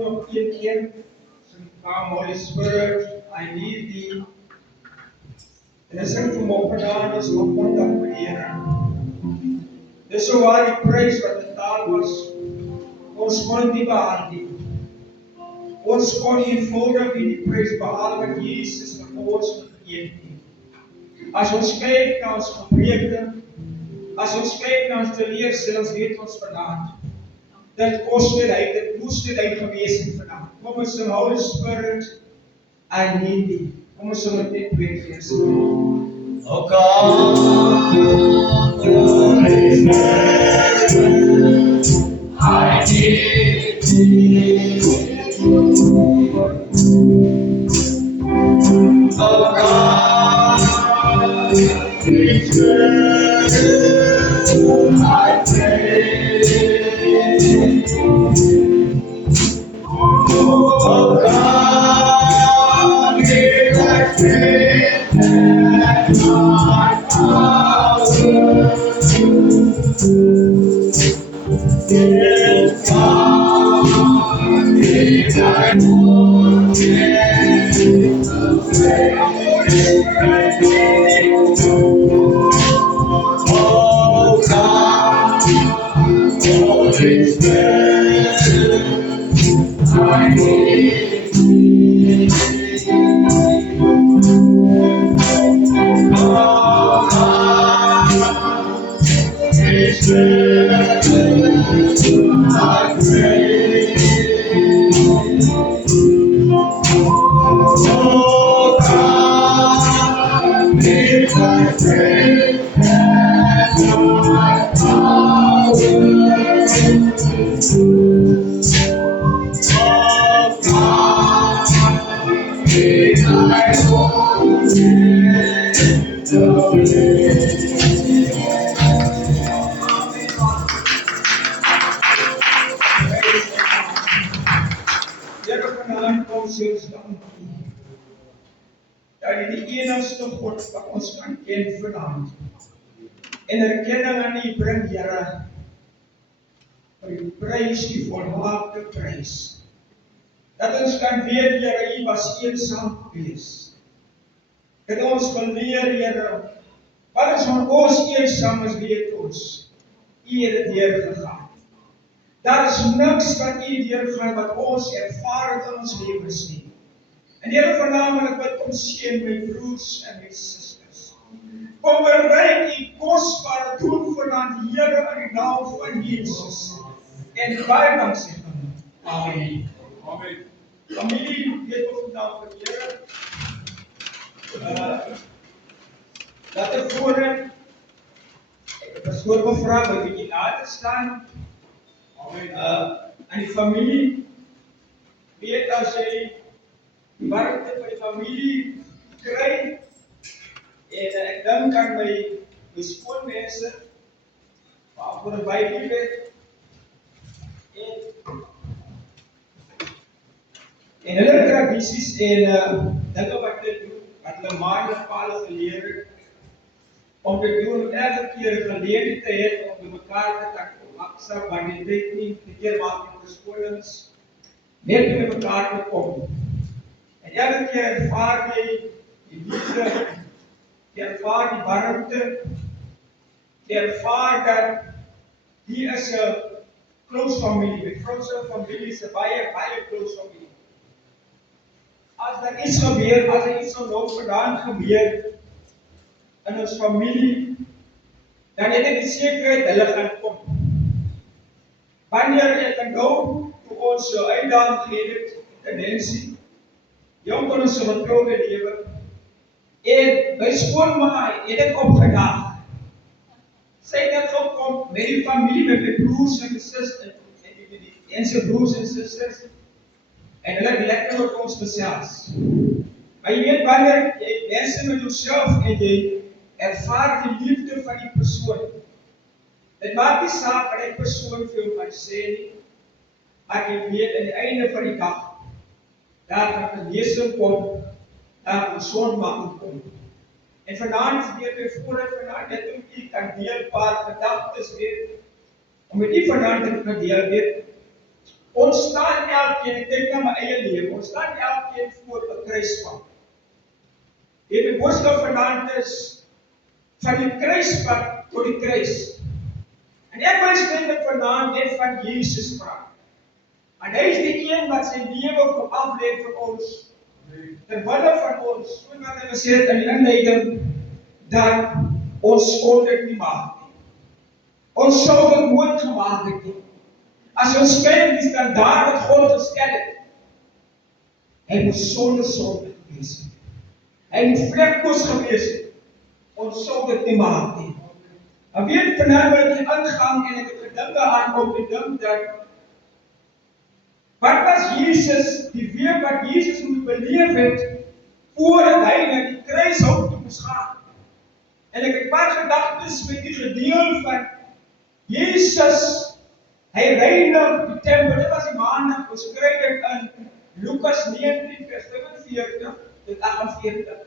nog een keer. Come Holy Spirit, I need thee. En dan sing vir hom gedaan is op kontak met die Here. Dis so waar die prys wat die taal was. Ons kon nie behaal nie. Ons kon eenvoudig die prys behaal wat Jesus vir ons gegee het. As ons kyk na ons gebreke, as ons kyk na ons teleurstellings, weet ons vanaand. Dit moes dit hy gewees het vanaand. Kom ons sing Holy Spirit, I need thee. Kom ons sing dit twee keer. Oh God, Holy Spirit, I need thee. Oh God, Holy Spirit, I pray. Oh God, hear thy faith and my power. Yes, God, hear thy voice in the way. Oh God, Holy Spirit, I need thee. Oh God, Holy Spirit, I pray. Oh God, hear thy faith and my power. Oh God, hear thy voice in the way. Here vanaand kom ons dankie. Dat die enigste God wat ons kan ken vanaand. En erkenning aan U bring, Here. Vir die prys, die volmaakte prys. Dat ons kan weet, Here, U was eensaam gewees. Dat ons wil leer, Here, wat is van ons eensaam is, weet ons. U het dit deurgegaan. Daar is niks wat U deurgaan wat ons ervaar het in ons lewens nie. En Here, vanaand wil ek bid om seën my broers en my susters. Kom bereik U kosbare doen vanaand, Here, in die naam van Jesus. En baie dankie vir hom. Amen. Amen. Familie, weet ons vandag van Here. Dat ek voorheen, ek het as voor gevra, by bietjie later staan. Amen. Aan die familie, weet as jy die warmte van die familie kry, en ek dink aan my skoonmense, waarvoor ek baie lief het, en hulle tradisies en dinge wat hulle doen, wat hulle maande pale geleer het, om te doen, elke keer geleer te het, om by mekaar te tak, om aksa, maar die tyd nie, die keer maak die verskonings, net by mekaar te kom. En elke keer ervaar jy die liefde, jy ervaar die warmte, jy ervaar dat hier is 'n close familie, met grootse familie is 'n baie close familie. As daar iets gebeur, as daar iets nou vandaan gebeur in ons familie, dan het ek die sekerheid, hulle gaan kom. Wanneer ek nou, toe ons so uitdaging gehad het, tendensie, jong kon ons so getrouwde lewe, en my skoonma het ek opgedaag. Sy het net gekom met die familie, met my broers en my susters, en sy broers en susters, en hulle het lekker met ons gesels. Maar jy weet, wanneer jy mense met jouself en jy ervaar die liefde van die persoon, dit maak nie saak wat die persoon vir jou kan sê nie, maar jy weet, aan die einde van die dag, daar gaan genesing kom, daar gaan sonmaking kom. En vanaand is weer my vooruit vanaand, net om jy kan deel paar gedagtes weet, om met die vanaand te kan deel weet, ons staan elke elkeen, ek kyk na my eie lewe, ons staan elkeen voor 'n kruispunt. Die boodskap vanaand is van die kruispunt tot die kruis. En ek wil spesifiek vanaand net van Jesus praat. En hy is die een wat sy lewe kom aflê vir ons, ter wille van ons, soos wat hy gesê het in die inleiding, dat ons kon dit nie maak nie. Ons sou dit nooit gemaak het nie. As ons kyk die standaard wat God gestel het, hy moes sonder sonde gewees het. Hy moet vlekloos gewees het. Ons sou dit nie maak nie. En weet vanavond wil ek ingaan en ek het gedink aan om te dink dat wat was Jesus, die week wat Jesus moet beleef het, voordat hy na die kruishout moes gaan. En ek het paar gedagtes met die gedeel van Jesus, hy reinig die tempel, dit was die maandag, ons kry dit in Lukas 19 vers 45 tot 48.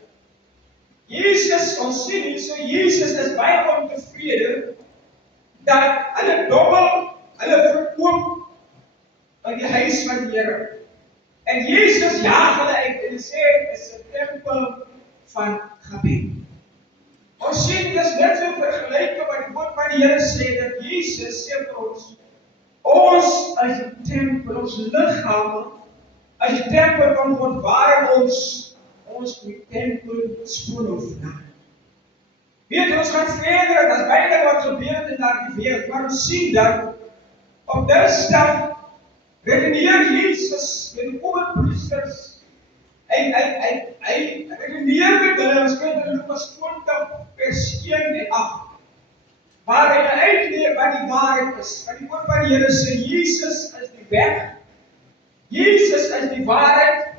Jesus, ons sien hier, so Jesus is baie ontevrede, dat hulle dobbel, hulle verkoop in die huis van die Here. En Jesus jaag hulle uit en sê, dit is 'n tempel van gebed. Ons sien, dit is net so vergelyke wat die woord van die Here sê, dat Jesus sê vir ons is die tempel, ons liggame, as die tempel van God, waar ons die tempel skoon hoef. Weet, ons gaan verder, dat is baie wat gebeur het in daardie week, maar ons sien dat, op Dinsdag, redeneer Jesus met die owerpriesters, hy redeneer met hulle, ons kyk in Lukas 20 vers 1 en 8, waar hy uitleer wat die waarheid is, wat die woord van die Here sê, Jesus is die weg, Jesus is die waarheid,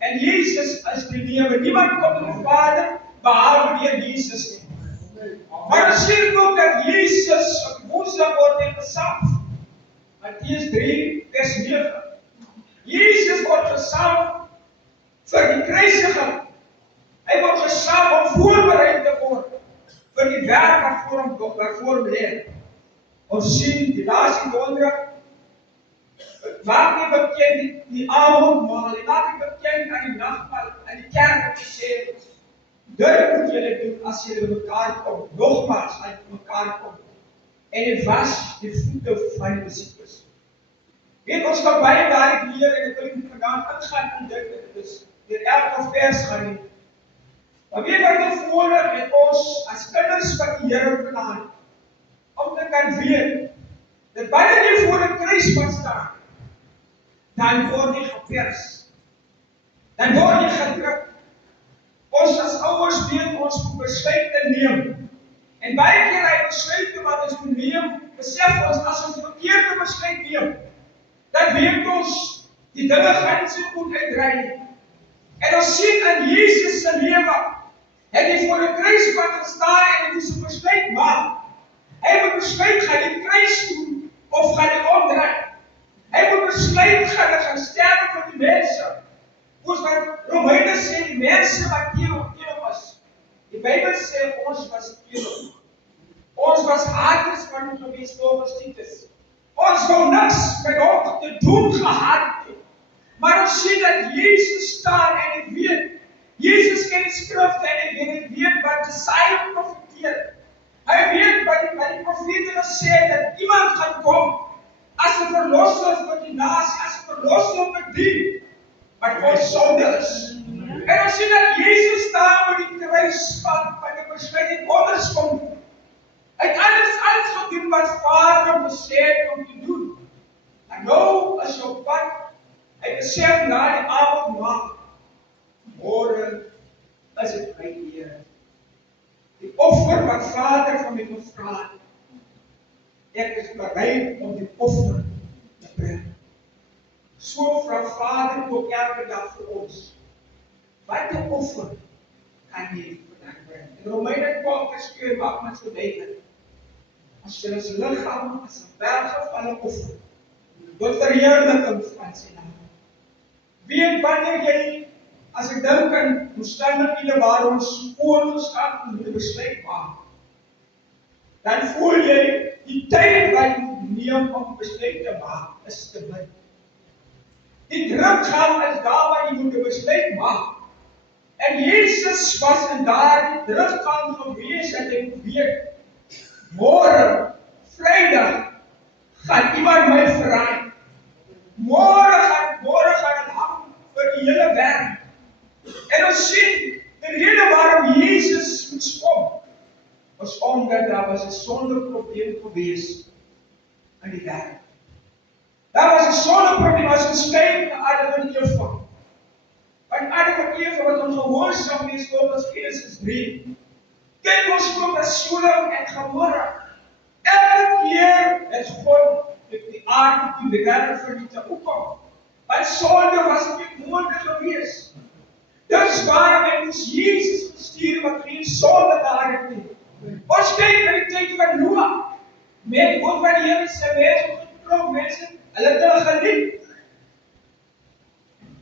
en Jesus is die lewe. Niemand kom tot die Vader, behalwe deur Jesus nie. Maar ons sien ook dat Jesus op Woensdag word hy gesalf. Matteus 3 vers 9. Jesus word gesalf vir die kruisiging. Hy word gesalf om voorberei te word vir die werk wat voor hom lê. Ons sien die laaste donderdag, maak nie bekend die avondmaal, maak nie bekend aan die nagmaal, aan die kerk wat sê, dit moet julle doen as julle mekaar kom, nogmaals as julle mekaar kom, en hy was die voete van die disippels. Weet, ons kan baie daardie leer, en ek wil nie vandaan ingaan in dit is deur elke vers gaan nie. Maar weet wat tevore met ons, as kinders van die Here vanaand, om te kan weet, dat wanneer jy voor 'n kruispunt staan, dan word jy gepers, dan word jy gedruk. Ons as ouers weet ons moet besluite neem. En baie keer hy besluite wat ons moet neem, besef ons as ons verkeerde besluit neem, dan weet ons die dinge gaan nie so goed uitdraai nie. En ons sien in Jesus se lewe, het hy voor 'n kruispunt gestaan en hy moes 'n besluit maak. Hy moet besluit, gaan hy kruis toe of gaan hy omdraai? Hy moet besluit, gaan sterwe vir die mense. Soos wat Romeine sê, die mense wat teen hom was. Die Bybel sê, ons was teen hom. Ons was haters van hom gewees volgens Titus. Ons wou niks met hom te doen gehad het. Maar ons sien dat Jesus staan en hy weet, Jesus ken die skrifte en hy weet wat Jesaja profeteer. Hy weet wat die profete gesê dat iemand gaan kom as 'n verlosser vir die nasie, as 'n verlosser vir die wat ons sonde is. En ons sien dat Jesus staan met die kruispunt van die besluit onderskom. Hy het alles gedoen wat Vader hom gesê het om te doen. En nou is jou pad, hy besef na die avondmaal, môre is dit my Here. Die offer wat Vader van my gevra het, ek is bereid om die offer te bring. So vra Vader ook elke dag vir ons, wat 'n offer kan jy vandag bring? In Romeine 12 vers 2 maak men so duidelik, as jy ons liggaam as 'n welgevalle offer, tot verheerliking van sy naam. Weet wanneer jy, as ek dink aan omstandighede waar ons voor ons gaan moet besluit maak, dan voel jy die tyd wat jy neem om besluit te maak is te min. Die drukgang is daar waar jy moet 'n besluit maak. En Jesus was in daardie drukgang gewees en hy weet, môre, Vrydag, gaan iemand my verraai. Môre gaan dit hang vir die hele wêreld. En ons sien, die rede waarom Jesus moes kom, was omdat daar was 'n sondeprobleem gewees in die wêreld. Daar was 'n sondeprobleem as ons kyk na Adam en Eva. Want Adam en Eva wat ongehoorsaam is volgens Genesis 3. Kyk ons kom na Sodom en Gomorra. Elke keer het God die aarde die wêreld vernietig. Hoekom? Want sonde was nie moontlik gewees. Dis waarom hy moes Jesus gestuur wat geen sonde gehad het nie. Ons kyk na die tyd van Noag. Met God van die Here se mense getrou mense, hulle het hulle geliefd.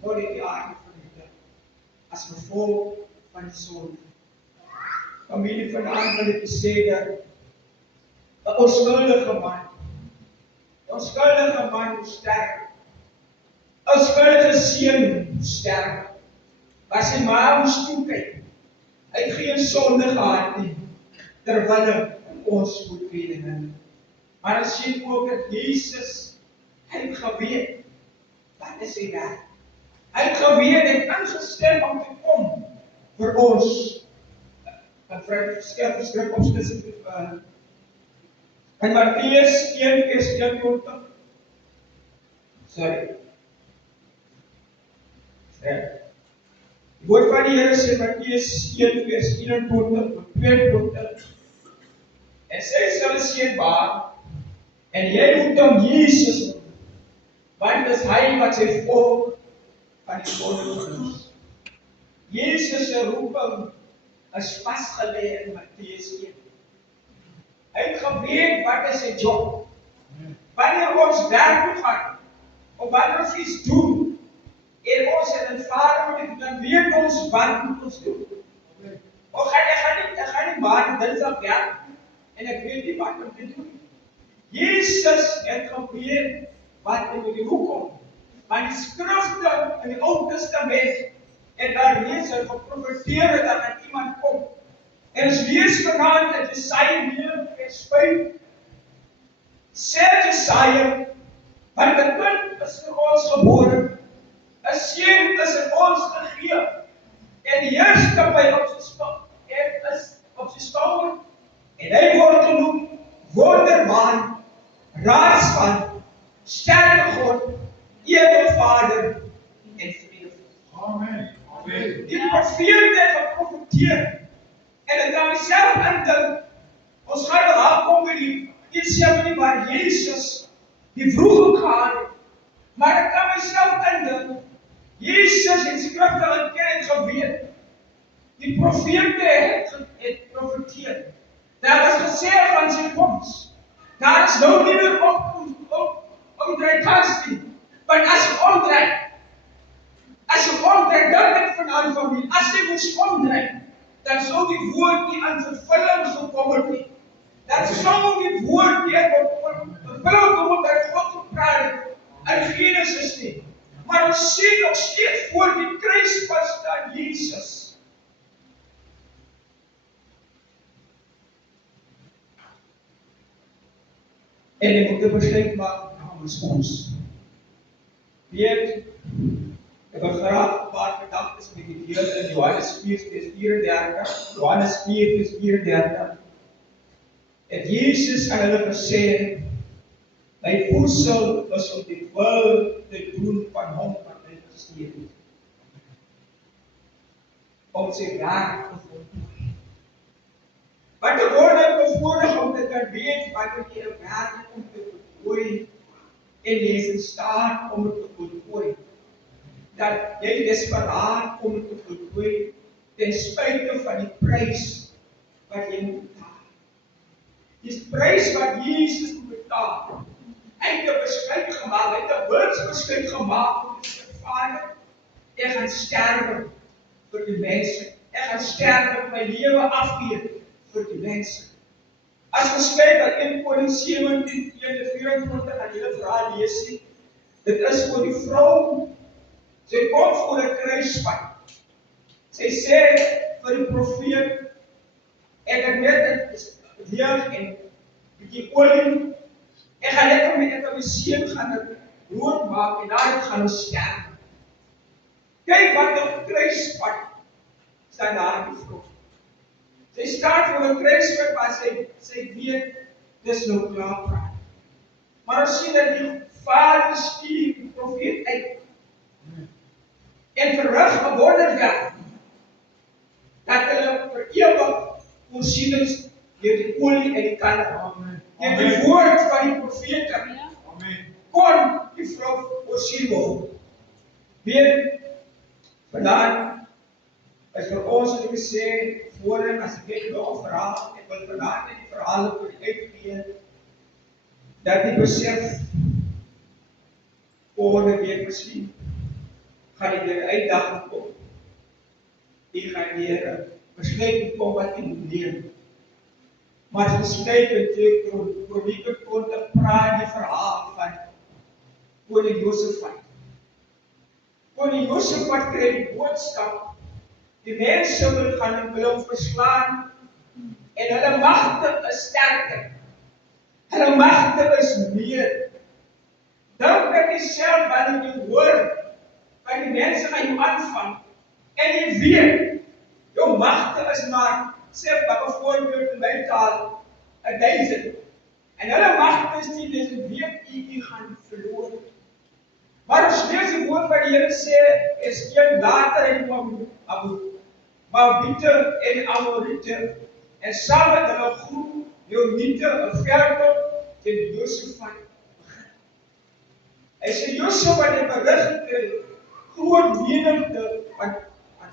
God het die aarde vernietig as gevolg van die sonde. Familie vanaand wil ek sê dat 'n onskuldige man moes sterf. 'n Onskuldige seun moes sterf. Maar sy ma moes toekyk. Hy het geen sonde gehad nie, terwyl ons moet weet. Maar ons sien ook dat Jesus, hy het geweet, wat is hy daar? Hy het geweet en ingestem om te kom vir ons. En skrif ons tussen in Matteus 1:21. Sorry. Die woord van die Here sê Matteus 1:21-22. En sy sal seën baar, en jy moet hom Jesus noem, want dis hy wat sy volk van die sonde verlos. Jesus se roeping is vasgelê in Matteus 1. Hy het geweet wat is sy job. Wanneer ons werk toe gaan, of wanneer ons iets doen, en ons het 'n vader moet, dan weet ons wat moet ons doen. Of ek gaan nie maar dinsdag werk, en ek weet nie wat om te doen. Jesus het geweet wat hy moet doen. Hoekom? Want die skrifte in die Ou Testament en daar lees hy geprofeteer dat daar iemand kom. En ons lees vanaand in Jesaja 9:5. Sê Jesaja, want 'n kind is vir ons gebore, 'n seun is aan ons gegee, en die heerskappy op sy skouer, en hy word genoem Wonderman, Raadsman, Sterke God, Ewige Vader en Vrede. Amen. Amen. Die profeet het geprofeteer. En ek kan myself indink, ons gaan daar kom by die Getsemane waar Jesus die vroeg gehad het. Maar ek kan myself indink, Jesus het skrifte geken en geweet. Die profete het profeteer. Daar was gesê van sy koms. Daar is nou nie meer omdraai kans nie. Want as jy omdraai, dan het vanaand familie, as jy moes omdraai, dan sou die woord nie aan vervulling gekom het nie. Dan sou die woord nie aan vervulling gekom het wat God gepraat het in Genesis nie. Maar ons sien nog steeds voor die kruis staan Jesus. En jy moet 'n besluit maak namens ons. Weet, ek wil graag 'n paar gedagtes met julle deel in Johannes 4:34. Johannes 4:34. En Jesus aan hulle gesê, my voedsel is om die wil te doen van hom wat my gestuur het. Om sy werk te voltooi. Want die woorde bevoordig om te kan weet wat jy 'n werk om te voltooi en jy is in staat om het te voltooi. Dat jy desperaat om het te voltooi ten spyte van die prys wat jy moet betaal. Die prys wat Jesus moet betaal. Hy het 'n besluit gemaak, hy het 'n wilsbesluit gemaak om te sê, Vader, ek gaan sterwe vir die mense. Ek gaan sterwe, my lewe afgee vir die mense. As ons kyk dat 1 Korintiërs 17:24 aan julle verhaal lees, dit is oor die vrou Sy kom voor 'n kruispunt. Sy sê vir die profeet, ek het net 'n deeg en 'n bietjie olie. Ek gaan net om met 'n seun gaan dit rood maak en daar gaan ons sterf. Kyk wat 'n kruispunt staan daar die vrou. Sy staan voor 'n kruispunt waar sy weet dis nou klaar praat. Maar ons sien dat die Vader stuur die profeet uit en verrig 'n wonderwerk dat hulle vir ewig voorsienings deur die olie uit die kan. Amen. Deur die woord van die profete Amen. kon die vrou voorsien word. Weet, vandaag is vir ons wat ek gesê, voorin as ek net nog 'n verhaal, ek wil vandaag net die verhale vir die uitgee, dat die besef, volgende week miskien, gaan die weer uitdaging kom. Die gaan weer 'n besluit kom wat jy moet neem. Maar as besluit het jy kronieke kon te praat die verhaal van koning Josafat. Koning Josafat kry die boodskap, die mense wil hom verslaan en hulle magte is sterker. Hulle magte is meer. Dink aan jouself wanneer jy hoor van die mense aan jou aanvang en jy weet jou magte is maar sê byvoorbeeld in my taal 1000 en hulle magte is 10.000, weet jy gaan verloor. Maar ons lees die woord van die Here sê is een later in Moabite en Amorite en saam met hulle groep Jonite 'n veldtog teen Josafat begin. Hy sê Josafat het berig gekry groot menigte wat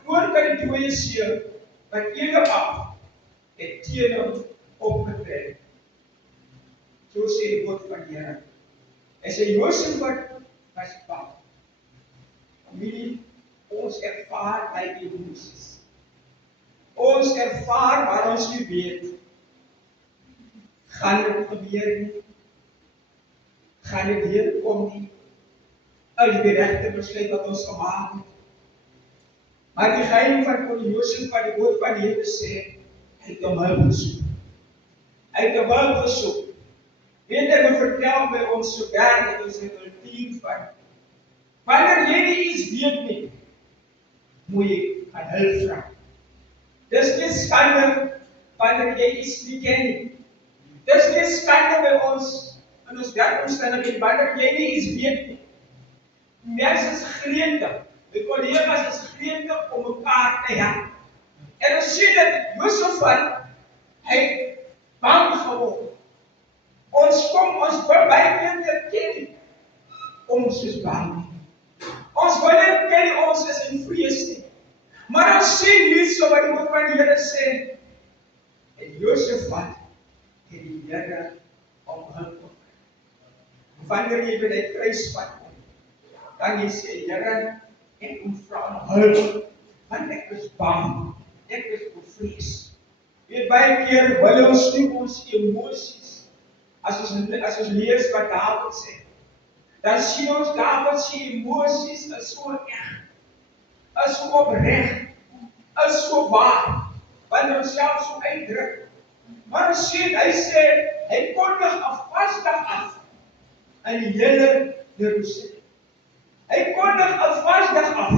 oor kan die dooie see wat ene af het teen hom opgetrek. So sê die woord van die Here. Hy sê Josafat was bang. Familie, ons ervaar by die Moses. Ons ervaar waar ons nie weet. Gaan dit gebeur nie? Gaan dit weer kom nie? Uit die regte besluit wat ons gemaak het. Maar die geheim van koning Josafat, die woord van die Here sê, hy het hom hulp gesoek. Hy het hom hulp gesoek. Weet jy, wat vertel by ons so ver dat ons 'n kultuur van wanneer jy nie iets weet nie, moet jy aan hulp vra. Dis nie skande wanneer jy iets nie ken nie. Dis nie skande by ons in ons werkomstandighede wanneer jy nie iets weet nie. Mense is gretig, die kollegas is gretig om mekaar te help. En ons sien dat Josafat, hy het bang geword. Ons wil baie keer ken ons is bang nie. Ons wil nie ken ons is in vrees nie. Maar ons sien hierso wat die woord van die Here sê, en Josafat het die Here om hulp gekry. Wanneer jy by die kruispunt kom, dan jy sê, Here, ek kom vra om hulp, want ek is bang, ek is bevrees. Weet, baie keer wil ons nie ons emosies, as ons lees wat Dawid sê, dan sien ons Dawid se emosies is so erg, is so opreg, is so waar, wanneer ons self so uitdruk. Maar ons sien, hy sê, hy kondig 'n vasdag af in die hele Jerusalem. Hy kondig 'n vasdag af,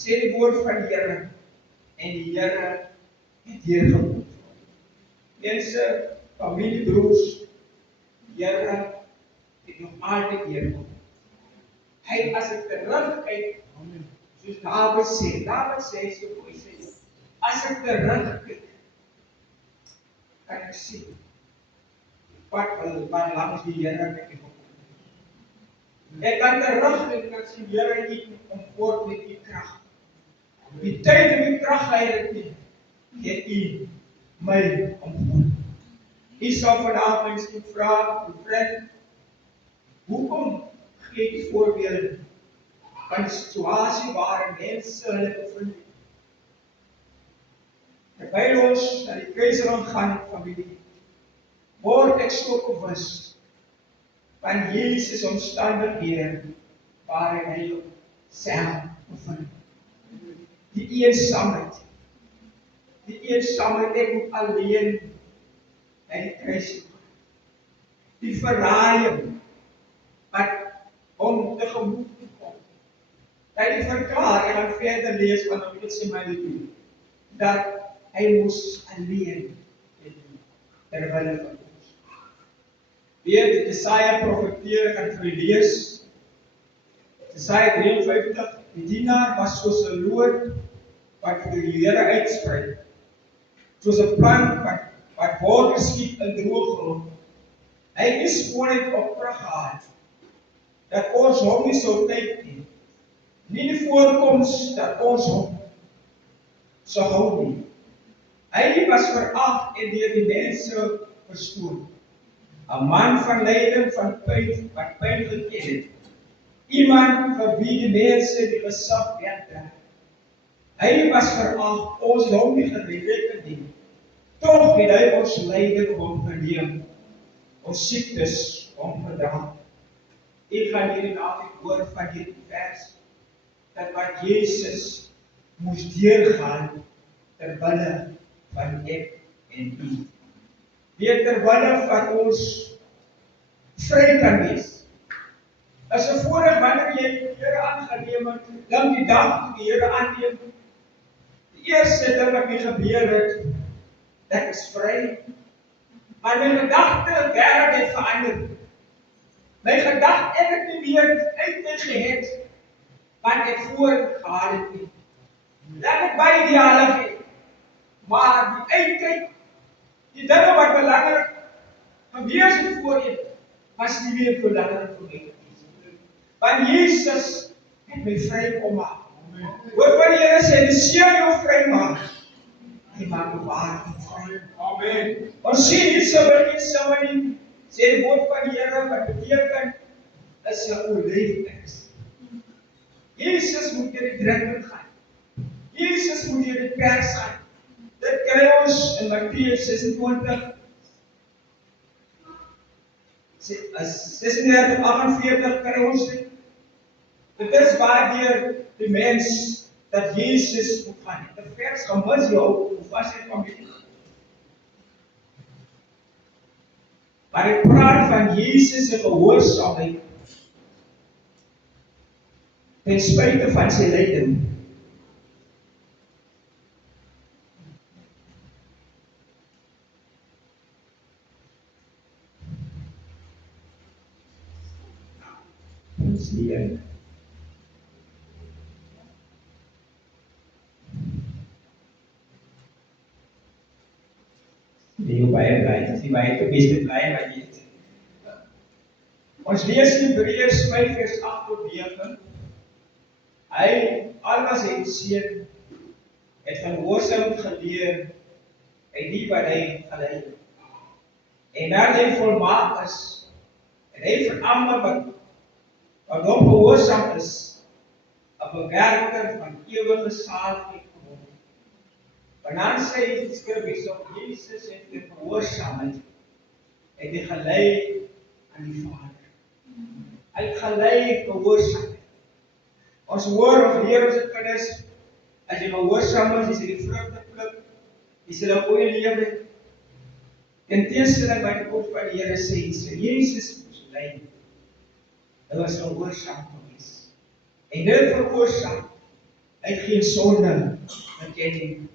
sê die woord van die Here, en die Here het deurgekom. Mense, familiebroers, die Here het nog altyd deurgekom. Hy as ek terugkyk, soos Dawid sê so mooi sê, as ek terugkyk, kan ek sien die pad waar langs die Here met die gekom. Ek kan terugkyk en kan sien Here het om voort met die krag. Die tyd en die krag hy het nie, het U my omgevoed. U sal vandag miskien vra, vriend, hoekom gee die voorbeeld van die situasie waarin mense hulle bevind? Terwyl ons na die kruising gaan, familie, word ek so bewus van Jesus omstandighede waarin hy self bevind. Die eensaamheid. Die eensaamheid, ek moet alleen by die kruis toe gaan. Die verraaiing wat hom tegemoet toe kom. Hy het verklaar, en dan verder lees van hom, dit sê my liefde, dat hy moes alleen terwille van ons. Weet, Jesaja profeteer en verlees, Jesaja 53, die dienaar was soos 'n loot wat vir die Here uitsprei, soos 'n plant wat water skiet in droë grond. Hy het nie skoonheid op terug gehad, dat ons hom nie sou kyk nie. Nie die voorkoms dat ons hom sou hou nie. Hy was verag en deur die mense verstoot. 'n man van lyding, van pyn, wat pyn geken het. Iemand vir wie die mense die gesag wegdra. Hy was verag, ons het hom nie gereken nie. Tog het hy ons lyding op hom geneem, ons siektes hom gedra. Ek gaan hierdie naweek hoor van hierdie vers, dat wat Jesus moes deurgaan terwille van ek en u. Weet, terwille van ons vry kan wees. As 'n voorreg wanneer jy die Here aangeneem het, dan die dag toe die Here aanneem, die eerste ding wat my gebeur het, ek is vry. Maar my gedagte wêreld het verander. My gedagte ek het nie meer uitkyk gehad wat ek voor gehad het nie. Ek het baie ideale gehad, maar die uitkyk, die dinge wat belangrik gewees het voorheen, was nie meer belangrik vir my. Want Jesus het my vry gemaak. Hoor wat die Here sê, die seun jou vry maak. Hy maak jou waarlik vry. Amen. Ons sien hier somebody sê die woord van die Here wat beteken is 'n olyfpers. Jesus moet deur die drukking gaan. Jesus moet deur die pers gaan. Dit kry ons in Matteus 26. 36:48 kry ons dit. Dit is waardeur die mens dat Jesus moet gaan. Die vers gemis jou, of was dit van my? Maar ek praat van Jesus se gehoorsaamheid ten spyte van sy lyding. Ons leer. Die baie bly, die baie te beste bly wat jy het. Ons lees in Hebreërs 5:8-9. Hy almal het seën, het van gehoorsaamheid geleer, en die wat hy gelei het. En nadat hy volmaak is, en hy vir almal wat hom gehoorsaam is, 'n bewerker van ewige saligheid geword. Want dan sê die skrif hierso, Jesus het die gehoorsaamheid, het hy gelei aan die Vader. Hy het gelei gehoorsaamheid. Ons hoor of leer ons dit kinders, as jy gehoorsaam is, jy die vrugte pluk, jy sal 'n goeie lewe. In teenstelling by die woord van die Here sê, Jesus moes lei. Hy was gehoorsaam gewees. En dit veroorsaak, hy het geen sonde geken nie.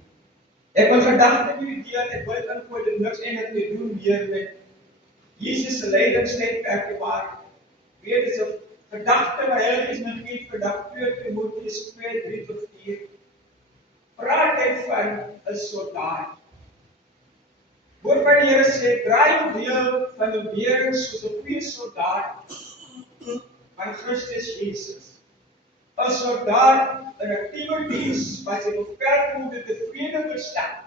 Ek wil gedagte nie die deel, ek wil ingooi, dit niks eintlik te doen meer met Jesus se lydingstydperk, maar weet, dit is 'n gedagte wat Heilige Gees my gee vir dag 2 Timoteus 2:3-4. Praat hy van 'n soldaat. Woord van die Here sê, draai jou deel van jou bewering soos 'n goeie soldaat van Christus Jesus. 'n soldaat in 'n aktiewe diens wat sy bevel voelde tevrede verstaan.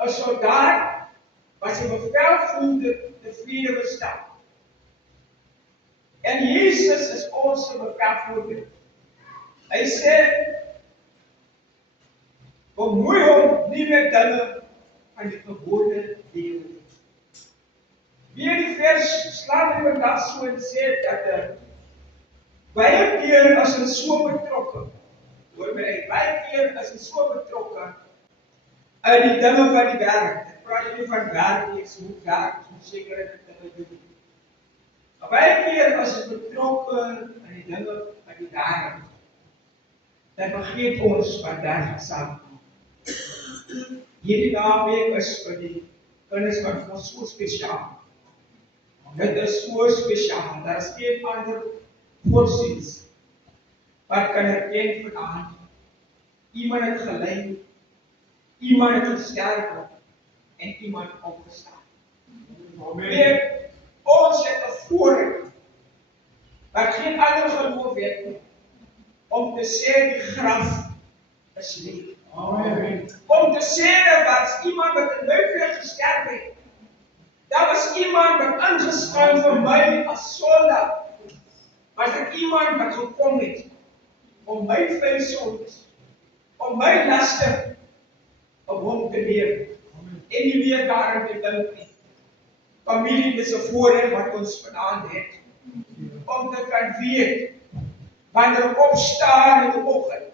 'n soldaat wat sy bevel voelde tevrede verstaan. En Jesus is ons bevelvoerder. Hy sê, bemoei hom nie met dinge van die gewone lewe. Wie die vers slaan in vandag so en sê dat Baie keer as ons so betrokke, hoor my, baie keer as ons so betrokke uit die dinge van die wêreld. Ek praat nie van werk nie, so moet werk, so moet sekere dinge doen. Maar baie keer as ons betrokke aan die dinge van die wêreld, dan vergeet ons wat daar saam. Hierdie naweek is vir die kinders van ons so spesiaal. Dit is so spesiaal. Daar is geen ander godsdiens wat kan erken vanaand. Iemand het gelei, iemand het gesterf en iemand opgestaan. Amen. Ons het 'n voorreg wat geen ander geloof het nie, om te sê die graf is leeg. Amen. Om te sê dat was iemand wat in my plek gesterf het. Daar was iemand wat ingeskryf vir my as sondaar. Was ek iemand wat gekom het om my vuil sondes, om my laste op hom te neem. En nie weer daarin te dink nie. Familie is 'n voorreg wat ons vanaand het, om te kan weet, wanneer opstaan in die oggend,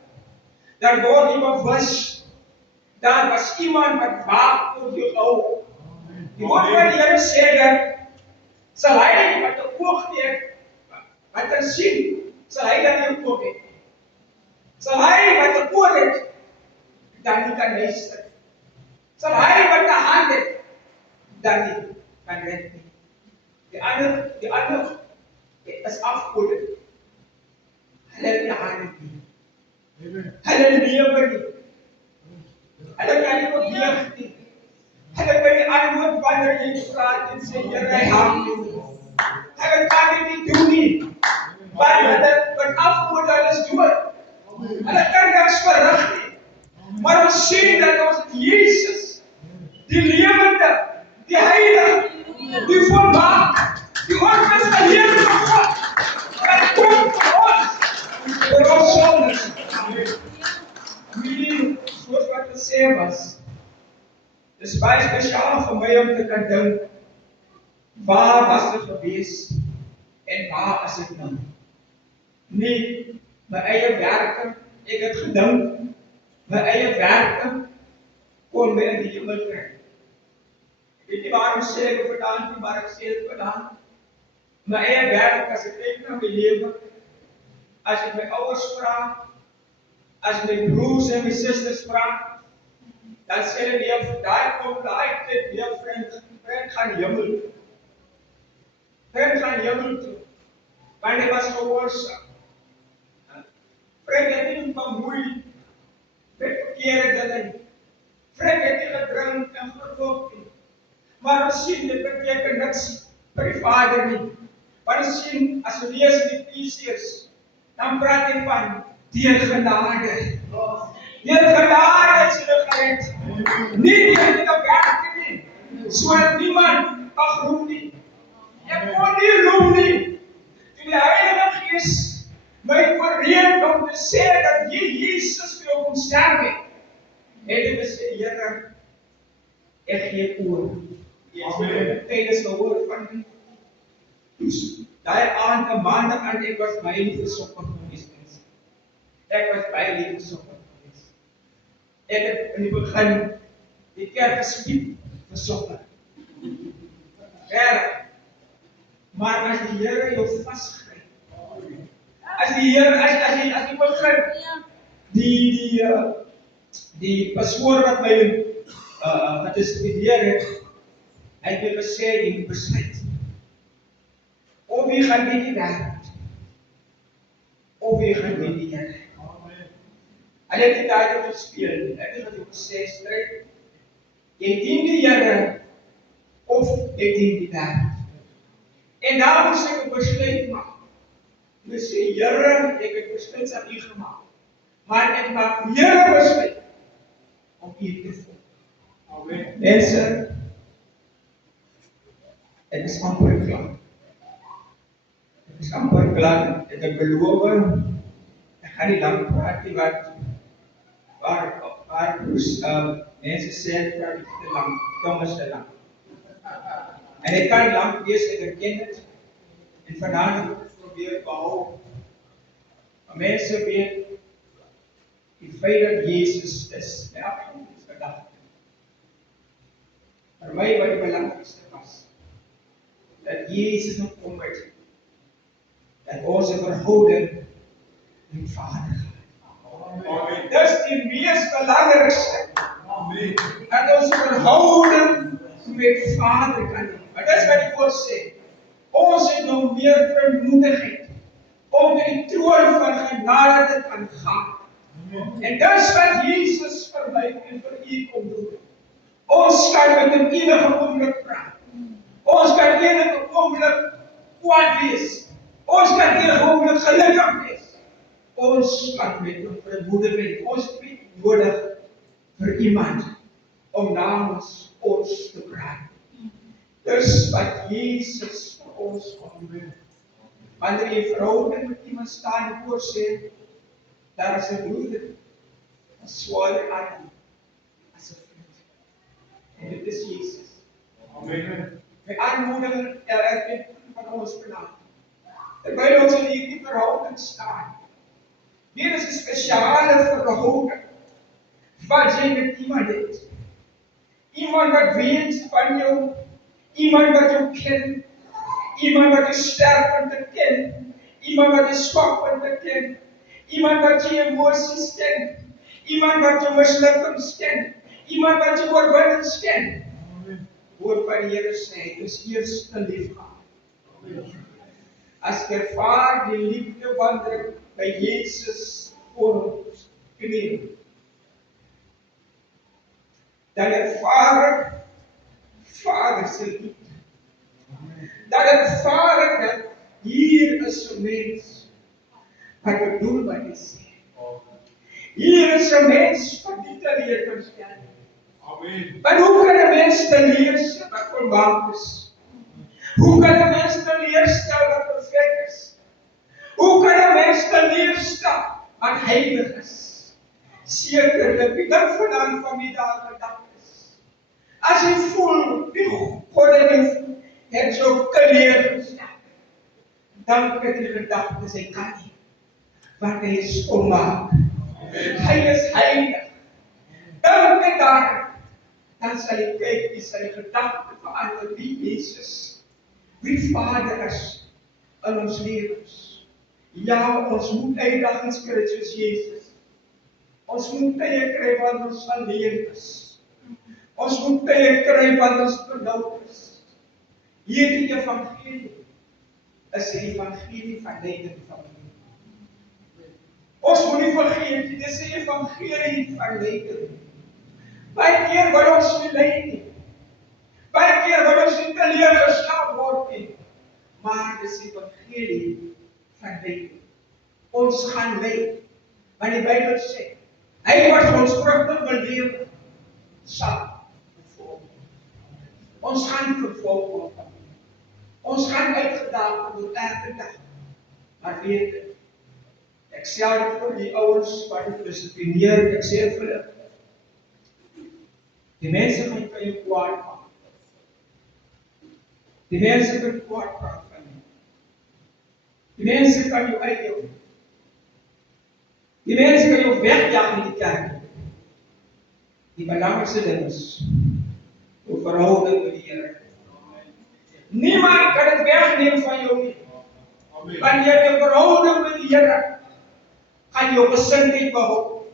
daar word jy bewus, daar was iemand wat waak oor jou hou. Die woord van die Here sê dat, sal hy wat 'n oog het, wat kan sien, sal hy dan nie oog het. Sal hy wat 'n oor het, dan nie kan luister. Sal hy wat 'n hand het, dan nie kan red nie. Die ander is afgode. Hulle het die hand nie. Hulle lewe nie. Hulle kan nie beweeg nie. Hulle kan nie antwoord wanneer jy vra en sê, Here, hy hang nie. Hulle kan dit nie doen nie. Want hulle wat afgode, hulle is dood. Hulle kan niks verrig nie. Maar ons sien dat ons Jesus, die lewende, die heilige, die volmaakte, die onmiskenbare God, kan kom vir ons, vir ons sondes. Familie, soos wat gesê was, dis baie spesiaal vir my om te kan dink, waar was dit gewees en waar is dit nou? Nie my eie werke, ek het gedink, my eie werke kon my in die hemel kry. Ek weet nie waarom sê ek vandaan nie, maar ek sê dit vandaan. My eie werk, as ek kyk na my lewe, as ek my ouers vra, as my broers en my susters vra, dan sê hulle nee, daai kom daai tyd, nee vriend gaan hemel toe. Vriend gaan hemel toe. Want hy was gehoorsaam. Vriend het nie bemoei met verkeerde dinge nie. Vriend het nie gedrink en verkoop nie. Maar ons sien dit beteken niks vir die Vader nie. Want ons sien, as we lees in Efesiërs, dan praat hy van deur genade. Deur genade is hulle gered. Nie deur die werke nie, sodat niemand mag roem nie. Ek kon nie roem nie. Toe die Heilige Gees my oorreed om te sê dat Jesus vir jou kom sterf het, het hy gesê, Here, ek gee oor. Amen. Dit is gehoor van my. Dus, daai aand, 'n maandag aan, ek was baie lief gesokker gewees. Ek was baie lief gesokker gewees. Ek het in die begin die kerk geskiep gesokker. Erg. Maar as die Here jou vasgryp, as die Here, as die begin, die pastoor wat my gestudeer het, hy het my gesê, jy moet besluit. Of jy gaan dien die wêreld, of jy gaan dien die Here. Hy het die tyd gespeel, ek het jou gesê, stryd, jy dien die Here, of jy dien die wêreld. En daar moes ek 'n besluit maak. Ek sê, Here, ek het besluit aan U gemaak, maar ek maak weer 'n besluit om U te volg. Amen. Mense, ek is amper klaar. Ek is amper klaar. Ek beloof, ek gaan nie lang praat nie, waar mense sê, praat nie te lang, kom is te lang. En ek kan lang wees, ek herken het, en vanavond probeer behou, Mense weet die feit dat Jesus is, my afgedagte. Vir my wat die belangrikste was, dat Jesus nog kom het, dat ons 'n verhouding met Vader gehad. Dis die mees belangrikste. Amen. Dat ons 'n verhouding met Vader kan hê. Maar dis wat die woord sê. Ons het nou meer vrymoedigheid om by die troon van genade te kan gaan. En dis wat Jesus vir my en vir u kom doen. Ons kan met hom enige oomblik praat. Ons kan enige oomblik kwaad wees. Ons kan enige oomblik gelukkig wees. Ons kan met hom vrymoedig wees. Ons het nie nodig vir iemand om namens ons te praat. Dis wat Jesus vir ons kom doen. Wanneer jy verhouding met iemand staan en voor sê, daar is 'n broeder, 'n swaarder aan as 'n vriend. En dit is Jesus. Amen. My aanmoediging elkeen van ons vandag. Terwyl ons in hierdie verhouding staan. Hier is 'n spesiale verhouding wat jy met iemand het. Iemand wat weet van jou, iemand wat jou ken, iemand wat jou sterkpunte ken, iemand wat jou swakpunte ken, iemand wat jou emosies ken, iemand wat jou mislukkings ken, iemand wat jou oorwinnings ken. Woord van die Here sê, dis eers 'n liefde. As ervaar die liefde wandel by Jesus voor ons knie. Dan ervaar Vader se liefde. Dan ervaar dat hier is 'n mens wat bedoel wat hy sê. Hier is 'n mens wat nie teleurstel nie. Amen. Maar hoe kan 'n mens teleurstel wat volmaak is? Hoe kan 'n mens teleurstel wat perfek is? Hoe kan 'n mens teleurstel wat heilig is? Sekerlik, die ding vanaand van die dag gedagtes. As jy voel, die God het jou teleurgestel, dan kan die gedagtes, hy kan nie, want hy is volmaak. Hy is heilig. Dan en daar, dan sal jy kyk, jy sal die gedagte verander wie Jesus, wie Vader is in ons lewens. Ja, ons moet uitdagings kry soos Jesus. Ons moet tye kry wat ons alleen is. Ons moet tye kry wat ons vernoud is. Hierdie evangelie is die evangelie van lyding van lewe. Ons moet nie vergeet, dit is die evangelie van lyding. Baie keer wil ons nie ly nie. Baie keer wil ons nie teleurgestel word nie. Maar dit is die evangelie van lyding. Ons gaan ly. Want die Bybel sê, hy wat ons vrugte wil lewe, sal vervolg. Ons gaan vervolg word. Ons gaan uitgedaag word elke dag. Maar weet dit, ek sê dit vir die ouers wat dit dissiplineer, ek sê vir hulle, die mense gaan van jou kwaad maak. Die mense kan kwaad praat van jou. Die mense kan jou uitdeel. Die mense kan jou wegjaag in die kerk. Die belangrikste ding is jou verhouding met die Here. Niemand kan dit wegneem van jou nie. Wanneer jy 'n verhouding met die Here, gaan jou gesindheid behou.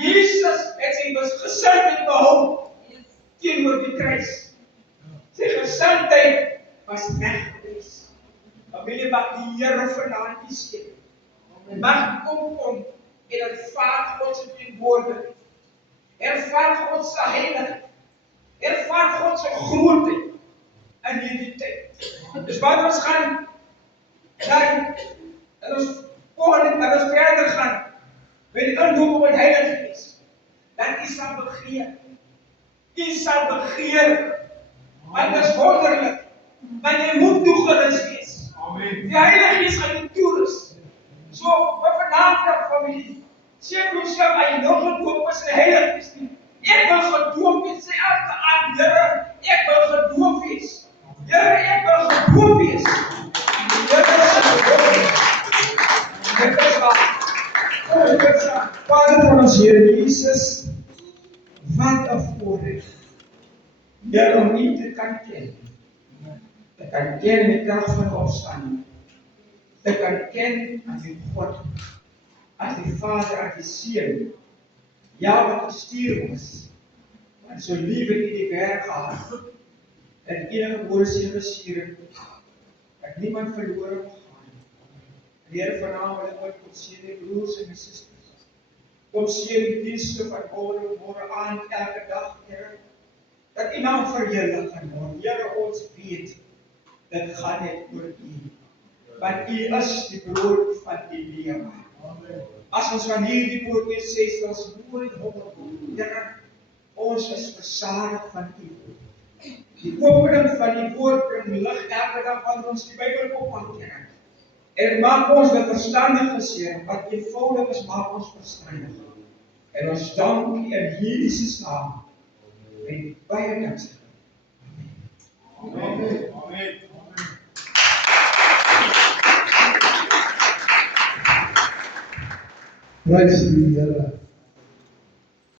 Jesus het sy gesindheid behou teenoor die kruis. Sy gesindheid was reg gewees. Maar wil jy mag die Here vanaand die skep. Mag kom en ervaar God se teenwoordigheid. Ervaar God se heiligheid. Ervaar God se grootheid in hierdie tyd. Dus wat ons gaan dan en ons verder gaan met die indoop met heiligheid is. Dan is sal begeer. U sal begeer. Want dit is wonderlik. Want jy moet toegerus wees. Amen. Die Heilige Gees gaan jou toerus. So, wat vanavond familie, sê vir jouself, as jy nog gedoop is in die Heilige Gees nie. Ek wil gedoop wees, sê elke aand, Here, ek wil gedoop wees. Here, ek wil gedoop wees. Here, ek wil gedoop wees. Dit is waar. Vader van ons Heer Jesus, wat 'n voorreg. Here om U te kan ken. Te kan ken in die krag van opstanding. Te kan ken as die God, as die Vader, as die Seun. Ja, wat gestuur is. Want so lief het U die wêreld gehad. En enige woorde seën gestuur het. Dat niemand verlore mag gaan. Here vanaand wil ek ook kom seën die broers en die susters. Kom seën die dienste van môre aand, elke dag, Here. Dat U naam verheerlik gaan word. Here, ons weet, dit gaan net oor U. Want U is die brood van die lewe. As ons van hierdie brood eet, sê ons nooit honger word. Here, ons is versadig van U. Die opening van die woord bring lig elke dag wanneer ons die Bybel oopmaak, Here. En maak ons met verstandige seën, wat eenvoudig is, maak ons verstandig. En ons dank U in Jesus naam. En baie dankie. Amen. Amen. Prys die Here.